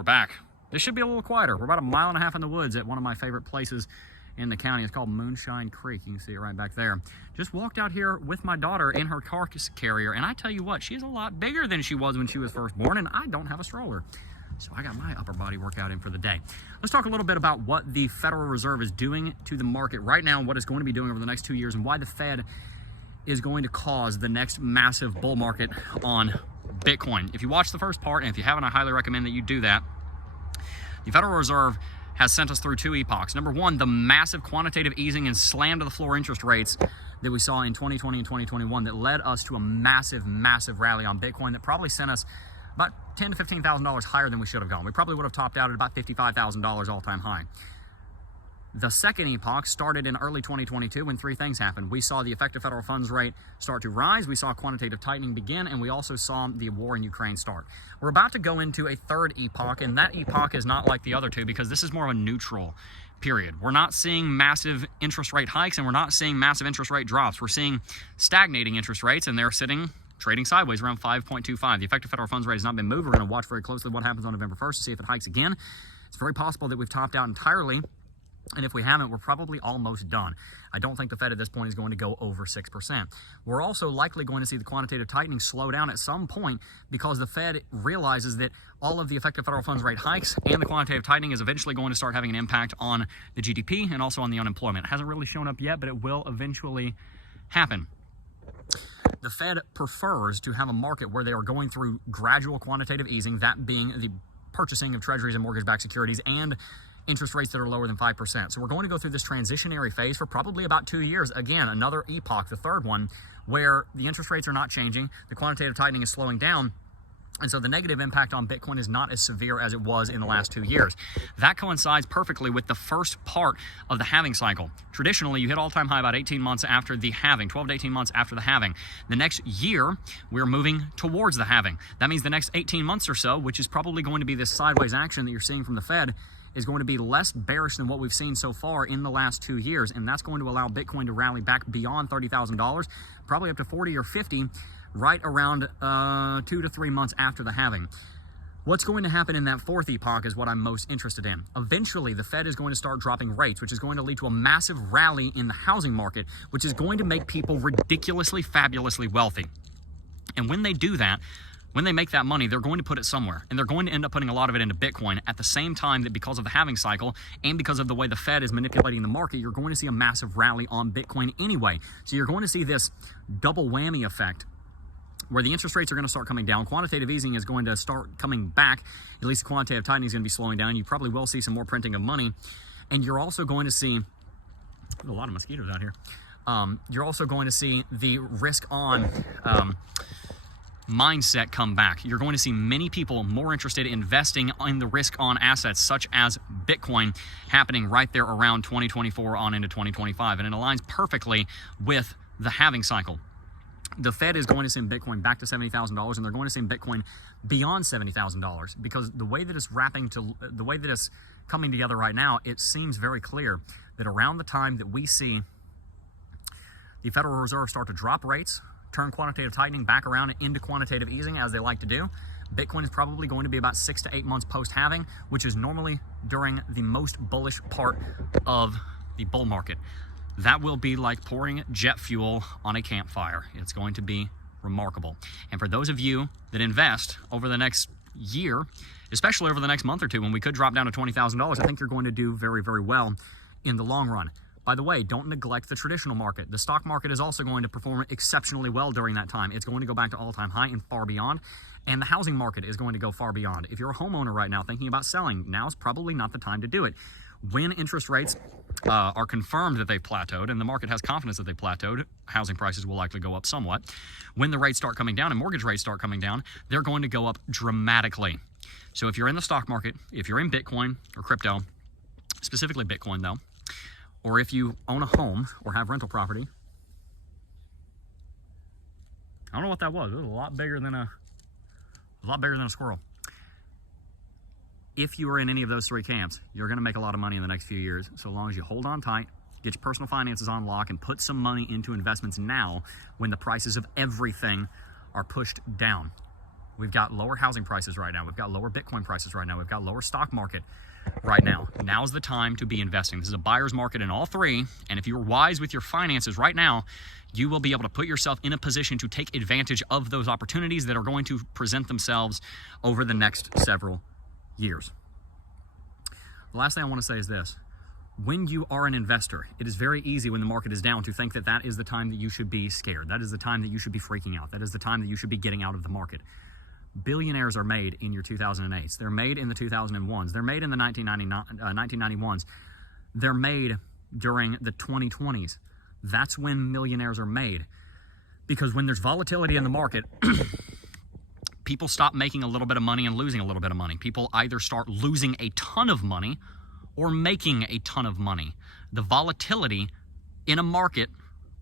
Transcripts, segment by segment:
we're back. This should be a little quieter. We're about a mile and a half in the woods at one of my favorite places in the county. It's called Moonshine Creek. You can see it right back there. Just walked out here with my daughter in her car carrier, and I tell you what, she's a lot bigger than she was when she was first born, and I don't have a stroller. So I got my upper body workout in for the day. Let's talk a little bit about what the Federal Reserve is doing to the market right now, and what it's going to be doing over the next 2 years, and why the Fed is going to cause the next massive bull market on Bitcoin. If you watched the first part, and if you haven't, I highly recommend that you do that. The Federal Reserve has sent us through two epochs. Number one, the massive quantitative easing and slam to the floor interest rates that we saw in 2020 and 2021 that led us to a massive, massive rally on Bitcoin that probably sent us about $10,000 to $15,000 higher than we should have gone. We probably would have topped out at about $55,000 all-time high. The second epoch started in early 2022 when three things happened. We saw the effective federal funds rate start to rise, we saw quantitative tightening begin, and we also saw the war in Ukraine start. We're about to go into a third epoch, and that epoch is not like the other two because this is more of a neutral period. We're not seeing massive interest rate hikes, and we're not seeing massive interest rate drops. We're seeing stagnating interest rates, and they're trading sideways around 5.25. The effective federal funds rate has not been moved. We're going to watch very closely what happens on November 1st to see if it hikes again. It's very possible that we've topped out entirely. And if we haven't, we're probably almost done. I don't think the Fed at this point is going to go over 6%. We're also likely going to see the quantitative tightening slow down at some point because the Fed realizes that all of the effective federal funds rate hikes and the quantitative tightening is eventually going to start having an impact on the GDP and also on the unemployment. It hasn't really shown up yet, but it will eventually happen. The Fed prefers to have a market where they are going through gradual quantitative easing, that being the purchasing of treasuries and mortgage-backed securities and interest rates that are lower than 5%. So we're going to go through this transitionary phase for probably about 2 years. Again, another epoch, the third one, where the interest rates are not changing, the quantitative tightening is slowing down, and so the negative impact on Bitcoin is not as severe as it was in the last 2 years. That coincides perfectly with the first part of the halving cycle. Traditionally, you hit all-time high about 18 months after the halving, 12 to 18 months after the halving. The next year, we're moving towards the halving. That means the next 18 months or so, which is probably going to be this sideways action that you're seeing from the Fed, is going to be less bearish than what we've seen so far in the last 2 years, and that's going to allow Bitcoin to rally back beyond $30,000, probably up to 40 or 50, right around 2 to 3 months after the halving. What's going to happen in that fourth epoch is what I'm most interested in. Eventually, the Fed is going to start dropping rates, which is going to lead to a massive rally in the housing market, which is going to make people ridiculously, fabulously wealthy. And when they do that, when they make that money, they're going to put it somewhere, and they're going to end up putting a lot of it into Bitcoin at the same time that because of the halving cycle and because of the way the Fed is manipulating the market, you're going to see a massive rally on Bitcoin anyway. So you're going to see this double whammy effect where the interest rates are going to start coming down. Quantitative easing is going to start coming back. At least the quantitative tightening is going to be slowing down. You probably will see some more printing of money. And you're also going to see a lot of mosquitoes out here. You're also going to see the risk on mindset come back. You're going to see many people more interested in investing in the risk on assets such as Bitcoin happening right there around 2024 on into 2025. And it aligns perfectly with the halving cycle. The Fed is going to send Bitcoin back to $70,000, and they're going to send Bitcoin beyond $70,000 because the way that it's coming together right now, it seems very clear that around the time that we see the Federal Reserve start to drop rates, turn quantitative tightening back around into quantitative easing as they like to do, Bitcoin is probably going to be about 6 to 8 months post-halving, which is normally during the most bullish part of the bull market. That will be like pouring jet fuel on a campfire. It's going to be remarkable. And for those of you that invest over the next year, especially over the next month or two, when we could drop down to $20,000, I think you're going to do very, very well in the long run. By the way, don't neglect the traditional market. The stock market is also going to perform exceptionally well during that time. It's going to go back to all-time high and far beyond. And the housing market is going to go far beyond. If you're a homeowner right now thinking about selling, now's probably not the time to do it. When interest rates are confirmed that they've plateaued and the market has confidence that they've plateaued, housing prices will likely go up somewhat. When the rates start coming down and mortgage rates start coming down, they're going to go up dramatically. So if you're in the stock market, if you're in Bitcoin or crypto, specifically Bitcoin though, or if you own a home or have rental property, I don't know what that was. It was a lot bigger than a squirrel. If you are in any of those three camps, you're going to make a lot of money in the next few years, so long as you hold on tight, get your personal finances on lock, and put some money into investments now when the prices of everything are pushed down. We've got lower housing prices right now. We've got lower Bitcoin prices right now. We've got lower stock market right now. Now's the time to be investing. This is a buyer's market in all three. And if you're wise with your finances right now, you will be able to put yourself in a position to take advantage of those opportunities that are going to present themselves over the next several years. The last thing I want to say is this. When you are an investor, it is very easy when the market is down to think that that is the time that you should be scared. That is the time that you should be freaking out. That is the time that you should be getting out of the market. Billionaires are made in your 2008s. They're made in the 2001s. They're made in the 1991s. They're made during the 2020s. That's when millionaires are made. Because when there's volatility in the market, people stop making a little bit of money and losing a little bit of money. People either start losing a ton of money or making a ton of money. The volatility in a market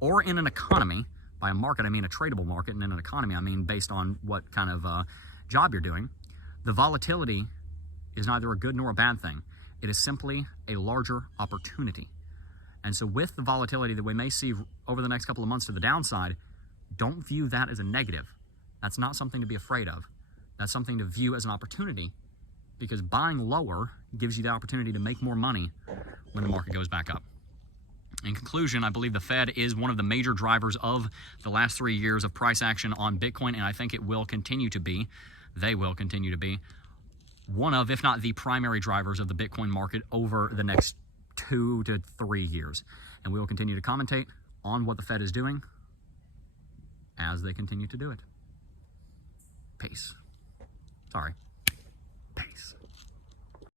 or in an economy, by a market I mean a tradable market, and in an economy I mean based on what kind of job you're doing, the volatility is neither a good nor a bad thing. It is simply a larger opportunity. And so with the volatility that we may see over the next couple of months to the downside, don't view that as a negative. That's not something to be afraid of. That's something to view as an opportunity, because buying lower gives you the opportunity to make more money when the market goes back up. In conclusion, I believe the Fed is one of the major drivers of the last 3 years of price action on Bitcoin, and I think it will continue to be, they will continue to be, one of, if not the primary drivers of the Bitcoin market over the next 2 to 3 years. And we will continue to commentate on what the Fed is doing as they continue to do it. Peace. Sorry.